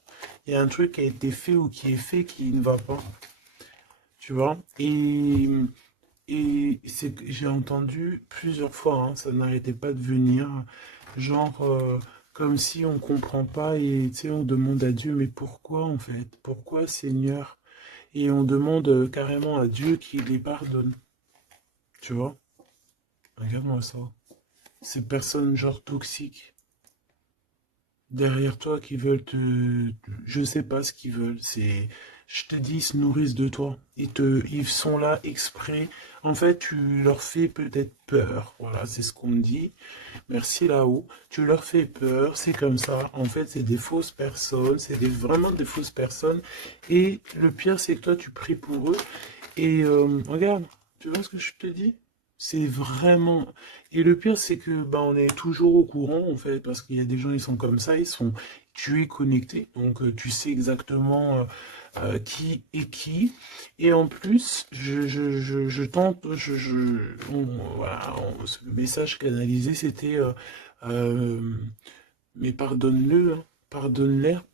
Il y a un truc qui a été fait ou qui est fait qui ne va pas. Tu vois? Et c'est que j'ai entendu plusieurs fois, hein, ça n'arrêtait pas de venir, genre comme si on comprend pas et tu sais, on demande à Dieu, mais pourquoi en fait? Pourquoi Seigneur? Et on demande carrément à Dieu qu'il les pardonne. Tu vois? Regarde-moi ça. Ces personnes genre toxiques derrière toi qui veulent je sais pas ce qu'ils veulent, c'est, je te dis, ils se nourrissent de toi. Ils sont là exprès. En fait, tu leur fais peut-être peur. Voilà, c'est ce qu'on me dit. Merci là-haut. Tu leur fais peur, c'est comme ça. En fait, c'est des fausses personnes, vraiment des fausses personnes. Et le pire, c'est que toi, tu pries pour eux. Et regarde, tu vois ce que je te dis? C'est vraiment. Et le pire, c'est que bah, on est toujours au courant, en fait, parce qu'il y a des gens, ils sont comme ça, tu es connecté, donc tu sais exactement qui est qui. Et en plus, je tente, voilà, ce message canalisé, c'était euh, mais pardonne-le, hein, pardonne-leur,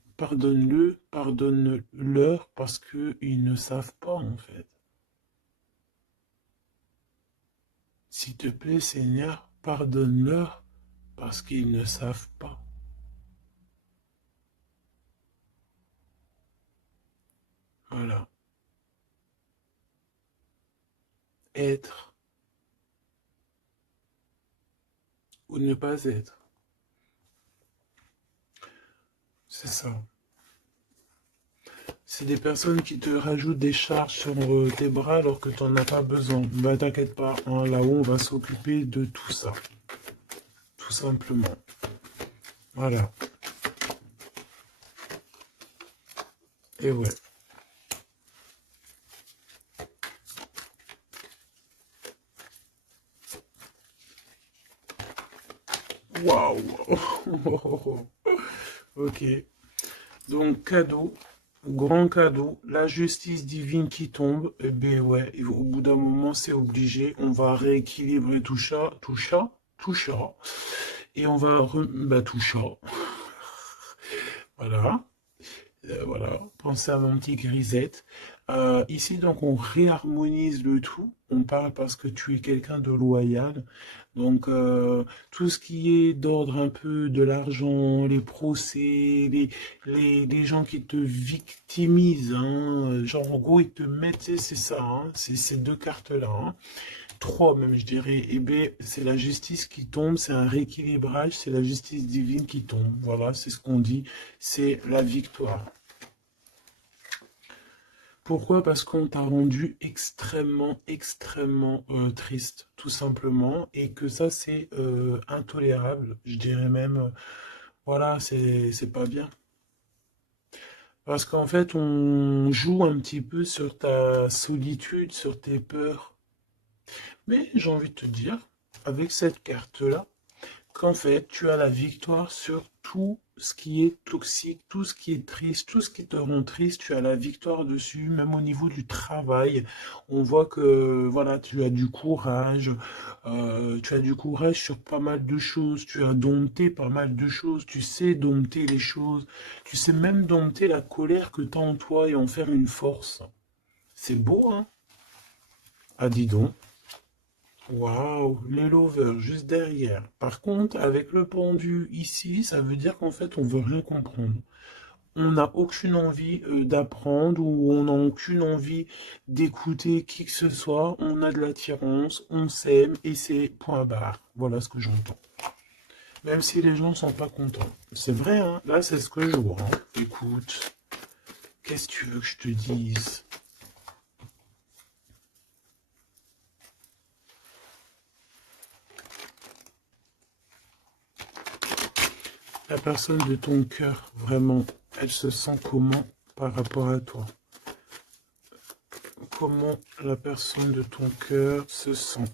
parce qu'ils ne savent pas, en fait. S'il te plaît, Seigneur, pardonne-leur parce qu'ils ne savent pas. Voilà. Être ou ne pas être. C'est ça. C'est des personnes qui te rajoutent des charges sur tes bras alors que tu n'en as pas besoin. Bah t'inquiète pas, hein, là-haut on va s'occuper de tout ça. Tout simplement. Voilà. Et ouais. Waouh. Ok. Donc cadeau. Grand cadeau, la justice divine qui tombe, eh bien ouais, au bout d'un moment c'est obligé, on va rééquilibrer tout ça, et on va tout ça, voilà, voilà, pensez à mon petit grisette. Ici donc on réharmonise le tout, on parle parce que tu es quelqu'un de loyal, donc tout ce qui est d'ordre un peu de l'argent, les procès, les gens qui te victimisent, hein, genre en gros ils te mettent, c'est ça, hein, c'est ces deux cartes-là, hein, trois même je dirais, et bien c'est la justice qui tombe, c'est un rééquilibrage, c'est la justice divine qui tombe, voilà, c'est ce qu'on dit, c'est la victoire. Pourquoi? Parce qu'on t'a rendu extrêmement, extrêmement triste, tout simplement, et que ça, c'est intolérable. Je dirais même, voilà, c'est pas bien. Parce qu'en fait, on joue un petit peu sur ta solitude, sur tes peurs. Mais j'ai envie de te dire, avec cette carte-là, qu'en fait, tu as la victoire sur tout ce qui est toxique, tout ce qui est triste, tout ce qui te rend triste, tu as la victoire dessus, même au niveau du travail. On voit que, voilà, tu as du courage sur pas mal de choses, tu as dompté pas mal de choses, tu sais dompter les choses, tu sais même dompter la colère que tu as en toi et en faire une force. C'est beau, hein? Ah, dis donc. Waouh, les lovers juste derrière. Par contre, avec le pendu ici, ça veut dire qu'en fait, on veut rien comprendre. On n'a aucune envie d'apprendre ou on n'a aucune envie d'écouter qui que ce soit. On a de l'attirance, on s'aime et c'est point barre. Voilà ce que j'entends. Même si les gens sont pas contents. C'est vrai, hein. Là, c'est ce que je vois, hein. Écoute, qu'est-ce que tu veux que je te dise? La personne de ton cœur, vraiment, elle se sent comment par rapport à toi? Comment la personne de ton cœur se sent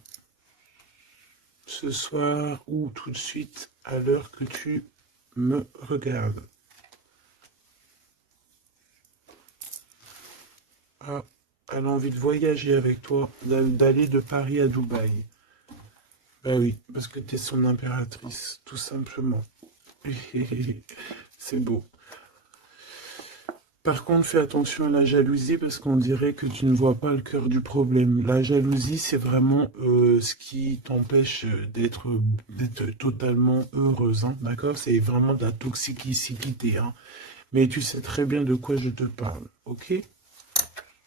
ce soir ou tout de suite à l'heure que tu me regardes? Ah, elle a envie de voyager avec toi, d'aller de Paris à Dubaï. Bah oui, parce que t'es son impératrice, tout simplement. C'est beau. Par contre, fais attention à la jalousie parce qu'on dirait que tu ne vois pas le cœur du problème. La jalousie, c'est vraiment ce qui t'empêche d'être totalement heureuse, hein, d'accord? C'est vraiment de la toxicité, hein. Mais tu sais très bien de quoi je te parle, ok?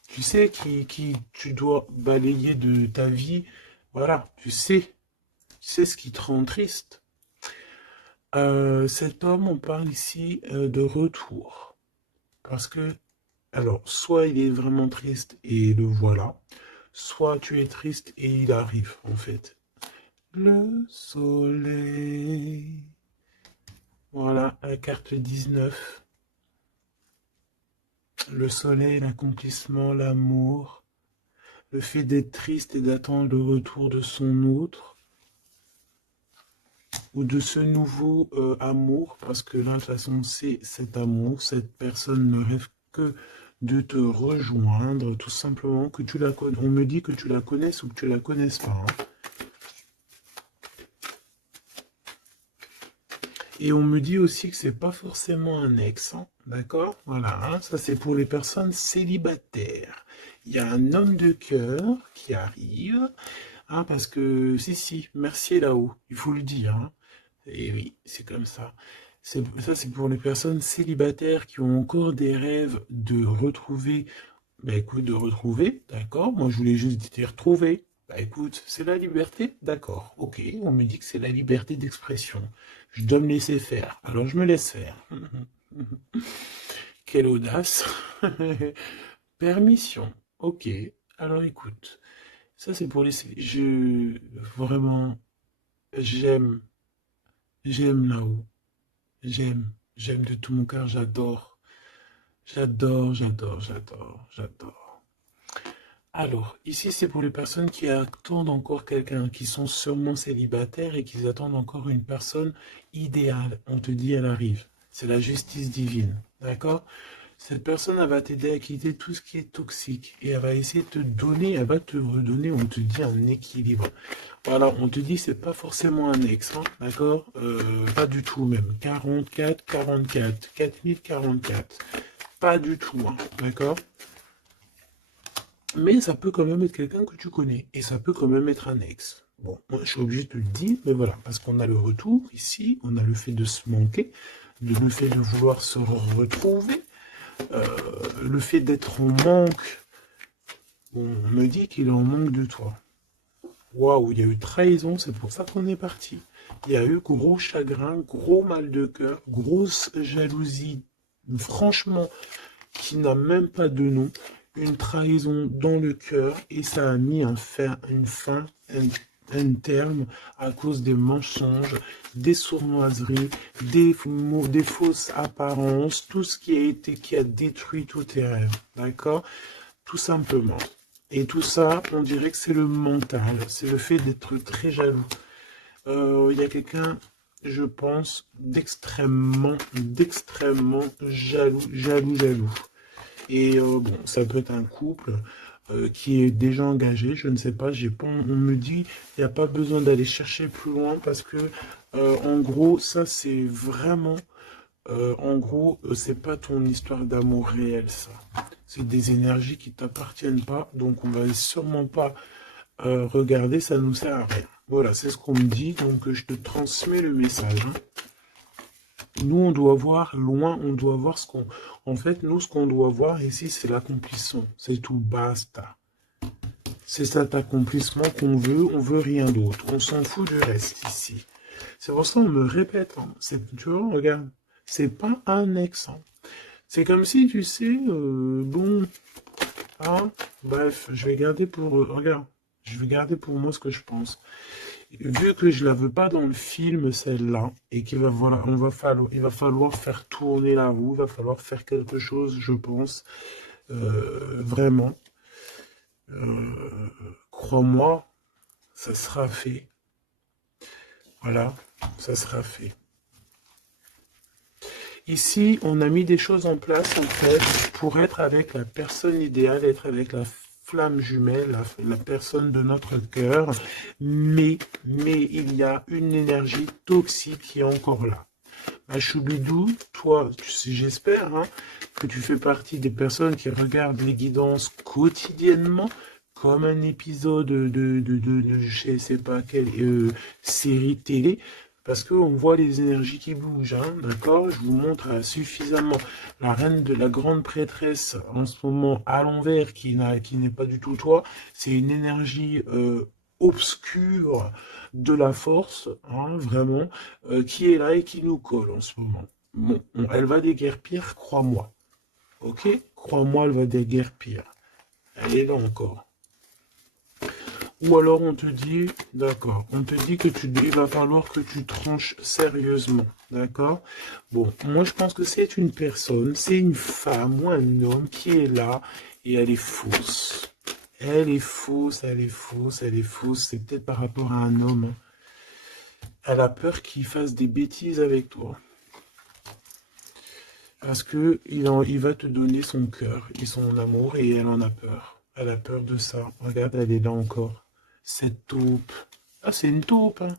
Tu sais qui tu dois balayer de ta vie. Voilà, tu sais ce qui te rend triste. Cet homme, on parle ici de retour. Parce que alors, soit il est vraiment triste et le voilà, soit tu es triste et il arrive, en fait. Le soleil. Voilà, la carte 19. Le soleil, l'accomplissement, l'amour, le fait d'être triste et d'attendre le retour de son autre, ou de ce nouveau amour, parce que là, de toute façon, c'est cet amour, cette personne ne rêve que de te rejoindre, tout simplement, que tu la connais. On me dit que tu la connaisses ou que tu la connaisses pas, hein. Et on me dit aussi que c'est pas forcément un ex, hein, d'accord? Voilà, hein, ça c'est pour les personnes célibataires. Il y a un homme de cœur qui arrive, hein, parce que, si, merci est là-haut, il faut le dire, hein. Et oui, c'est comme ça. Ça, c'est pour les personnes célibataires qui ont encore des rêves de retrouver. Bah écoute, de retrouver, d'accord. Moi, je voulais juste dire retrouver. Bah écoute, c'est la liberté, d'accord. Ok, on me dit que c'est la liberté d'expression. Je dois me laisser faire. Alors, je me laisse faire. Quelle audace. Permission. Ok. Alors, écoute. Ça, c'est pour les... Vraiment, j'aime. J'aime là-haut. J'aime de tout mon cœur, j'adore. J'adore. Alors, ici, c'est pour les personnes qui attendent encore quelqu'un, qui sont sûrement célibataires et qui attendent encore une personne idéale. On te dit, elle arrive. C'est la justice divine. D'accord? Cette personne, elle va t'aider à quitter tout ce qui est toxique et elle va essayer de te donner, elle va te redonner, on te dit, un équilibre. Voilà, on te dit, c'est pas forcément un ex, hein, d'accord? Pas du tout même. 44, 44, 4044. Pas du tout, hein, d'accord? Mais ça peut quand même être quelqu'un que tu connais et ça peut quand même être un ex. Bon, moi je suis obligé de te le dire, mais voilà, parce qu'on a le retour ici, on a le fait de se manquer, le fait de vouloir se retrouver. Le fait d'être en manque, on me dit qu'il est en manque de toi. Waouh, il y a eu trahison, c'est pour ça qu'on est parti. Il y a eu gros chagrin, gros mal de cœur, grosse jalousie, franchement, qui n'a même pas de nom. une trahison dans le cœur et ça a mis une fin, un terme à cause des mensonges, des sournoiseries, des fausses apparences, tout ce qui a détruit tous tes rêves, d'accord? Tout simplement. Et tout ça, on dirait que c'est le mental, c'est le fait d'être très jaloux. Il y a quelqu'un, je pense, d'extrêmement jaloux. Et bon, ça peut être un couple qui est déjà engagé, je ne sais pas, on me dit, il n'y a pas besoin d'aller chercher plus loin parce que, en gros, ça c'est vraiment, c'est pas ton histoire d'amour réel, ça. C'est des énergies qui t'appartiennent pas, donc on va sûrement pas regarder, ça nous sert à rien. Voilà, c'est ce qu'on me dit, donc je te transmets le message. Hein. Nous, on doit voir loin, on doit voir ce qu'on... En fait, nous, ce qu'on doit voir ici, c'est l'accomplissement. C'est tout, basta. C'est cet accomplissement qu'on veut, on veut rien d'autre. On s'en fout du reste ici. C'est pour ça qu'on me répète. Hein. Tu vois, regarde, c'est pas annexe. Hein. C'est comme si, tu sais, bon... Hein, bref, je vais garder pour... regarde, je vais garder pour moi ce que je pense. Vu que je la veux pas dans le film, celle-là, et qu'il va, voilà, il va falloir faire tourner la roue, il va falloir faire quelque chose, je pense, vraiment. Crois-moi, ça sera fait. Voilà, ça sera fait. Ici, on a mis des choses en place, en fait, pour être avec la personne idéale, être avec la flamme jumelle, la personne de notre cœur, mais il y a une énergie toxique qui est encore là. Choubidou, toi, j'espère hein, que tu fais partie des personnes qui regardent les guidances quotidiennement, comme un épisode de je sais pas quelle série télé, parce qu'on voit les énergies qui bougent, hein, d'accord? Je vous montre suffisamment la reine de la grande prêtresse en ce moment à l'envers, qui n'est pas du tout toi. C'est une énergie obscure de la force, hein, vraiment, qui est là et qui nous colle en ce moment. Bon, elle va déguerpir, crois-moi. Ok? Crois-moi, elle va déguerpir. Elle est là encore. Ou alors on te dit, d'accord, on te dit que il va falloir que tu tranches sérieusement, d'accord? Bon, moi je pense que c'est une personne, c'est une femme ou un homme qui est là et elle est fausse. Elle est fausse, elle est fausse, elle est fausse. C'est peut-être par rapport à un homme. Hein. Elle a peur qu'il fasse des bêtises avec toi. Parce que il va te donner son cœur et son amour et elle en a peur. Elle a peur de ça. Regarde, elle est là encore. Cette taupe. Ah, c'est une taupe, hein.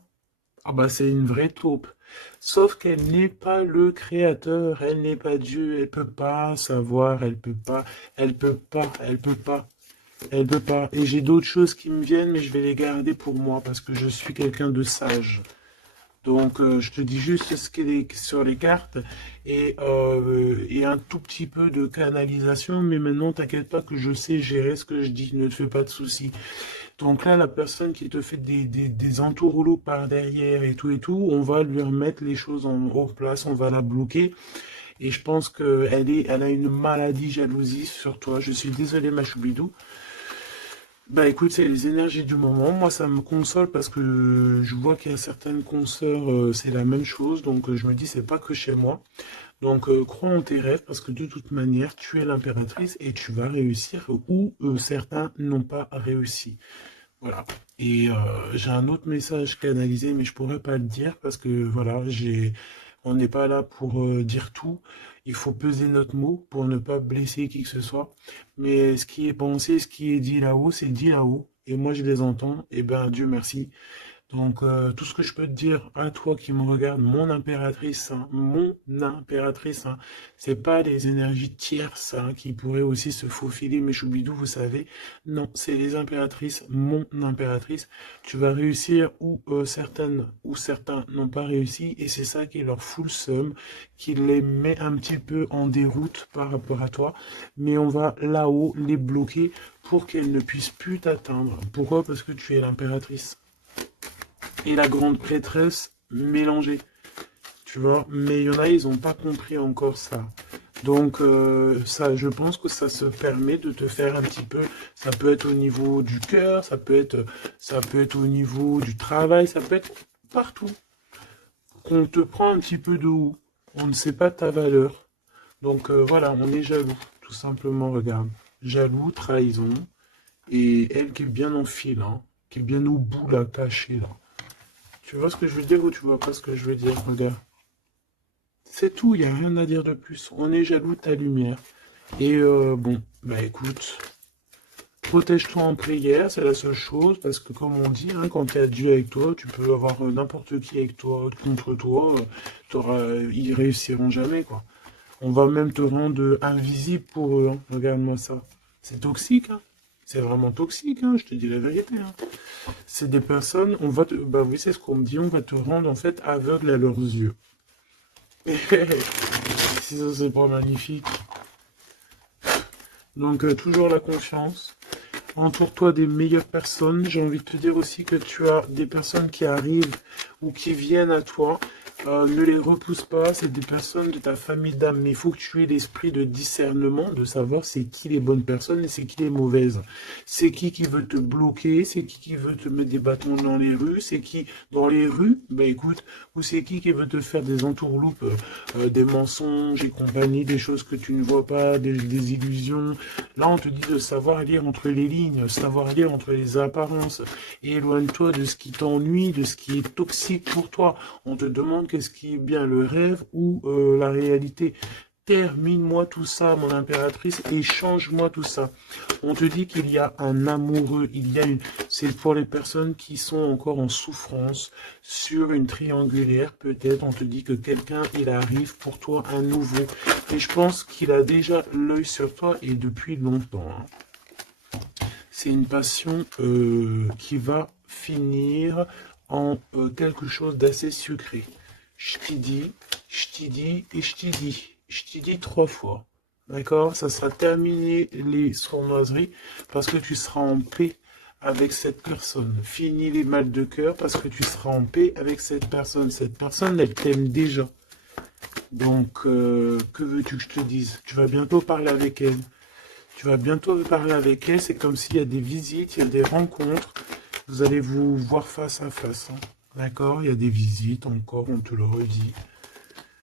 Ah bah c'est une vraie taupe. Sauf qu'elle n'est pas le créateur, elle n'est pas Dieu, elle peut pas savoir, elle peut pas, elle peut pas, elle peut pas. Elle peut pas. Et j'ai d'autres choses qui me viennent, mais je vais les garder pour moi parce que je suis quelqu'un de sage. Donc, je te dis juste ce qui est sur les cartes et un tout petit peu de canalisation. Mais maintenant, t'inquiète pas que je sais gérer ce que je dis. Ne te fais pas de soucis. Donc là, la personne qui te fait des entourloups par derrière et tout, on va lui remettre les choses en place. On va la bloquer. Et je pense elle a une maladie jalousie sur toi. Je suis désolé, ma choubidou. Bah écoute, c'est les énergies du moment. Moi, ça me console parce que je vois qu'il y a certaines consoeurs, c'est la même chose. Donc je me dis, c'est pas que chez moi. Donc crois en tes rêves parce que de toute manière, tu es l'impératrice et tu vas réussir où certains n'ont pas réussi. Voilà. Et j'ai un autre message canalisé, mais je pourrais pas le dire parce que voilà, on n'est pas là pour dire tout. Il faut peser notre mot pour ne pas blesser qui que ce soit. Mais ce qui est pensé, ce qui est dit là-haut, c'est dit là-haut. Et moi, je les entends. Et ben, Dieu merci. Donc, tout ce que je peux te dire à toi qui me regarde, mon impératrice, hein, c'est pas les énergies tierces hein, qui pourraient aussi se faufiler, mes choubidous, vous savez. Non, c'est les impératrices, mon impératrice. Tu vas réussir où certaines ou certains n'ont pas réussi, et c'est ça qui leur fout le seum, qui les met un petit peu en déroute par rapport à toi. Mais on va là-haut les bloquer pour qu'elles ne puissent plus t'atteindre. Pourquoi? Parce que tu es l'impératrice. Et la grande prêtresse mélangée. Tu vois, mais il y en a, ils n'ont pas compris encore ça. Donc, ça, je pense que ça se permet de te faire un petit peu, ça peut être au niveau du cœur, ça peut être au niveau du travail, ça peut être partout. Qu'on te prend un petit peu de haut. On ne sait pas ta valeur. Donc, voilà, on est jaloux, tout simplement, regarde. Jaloux, trahison, et elle qui est bien en fil, hein, qui est bien au bout, là, cachée, là. Tu vois ce que je veux dire ou tu vois pas ce que je veux dire, regarde. C'est tout, il n'y a rien à dire de plus. On est jaloux de ta lumière. Et bon, bah écoute, protège-toi en prière, c'est la seule chose, parce que comme on dit, hein, quand tu as Dieu avec toi, tu peux avoir n'importe qui avec toi, contre toi, ils réussiront jamais, quoi. On va même te rendre invisible pour eux, hein. Regarde-moi ça. C'est toxique, hein. C'est vraiment toxique, hein, je te dis la vérité, hein. C'est des personnes, bah oui, c'est ce qu'on me dit, on va te rendre en fait aveugle à leurs yeux. Si ça, c'est pas magnifique. Donc, toujours la confiance. Entoure-toi des meilleures personnes. J'ai envie de te dire aussi que tu as des personnes qui arrivent ou qui viennent à toi. Ne les repousse pas, c'est des personnes de ta famille d'âme. Mais il faut que tu aies l'esprit de discernement, de savoir c'est qui les bonnes personnes et c'est qui les mauvaises. C'est qui veut te bloquer, c'est qui veut te mettre des bâtons dans les rues, c'est qui dans les rues, bah écoute, ou c'est qui veut te faire des entourloupes, des mensonges et compagnie, des choses que tu ne vois pas, des illusions. Là, on te dit de savoir lire entre les lignes, savoir lire entre les apparences. Et éloigne-toi de ce qui t'ennuie, de ce qui est toxique pour toi. On te demande qu'est-ce qui est bien, le rêve ou la réalité. Termine-moi tout ça, mon impératrice, et change-moi tout ça. On te dit qu'il y a un amoureux, c'est pour les personnes qui sont encore en souffrance, sur une triangulaire, peut-être, on te dit que quelqu'un, il arrive pour toi, un nouveau. Et je pense qu'il a déjà l'œil sur toi, et depuis longtemps, hein. C'est une passion qui va finir en quelque chose d'assez sucré. Je t'y dis, je t'y dis et je t'y dis. Je t'y dis 3 fois. D'accord? Ça sera terminé les sournoiseries parce que tu seras en paix avec cette personne. Fini les mal de cœur parce que tu seras en paix avec cette personne. Cette personne, elle t'aime déjà. Donc, que veux-tu que je te dise? Tu vas bientôt parler avec elle. Tu vas bientôt parler avec elle. C'est comme s'il y a des visites, il y a des rencontres. Vous allez vous voir face à face, hein. D'accord? Il y a des visites encore, on te le redit.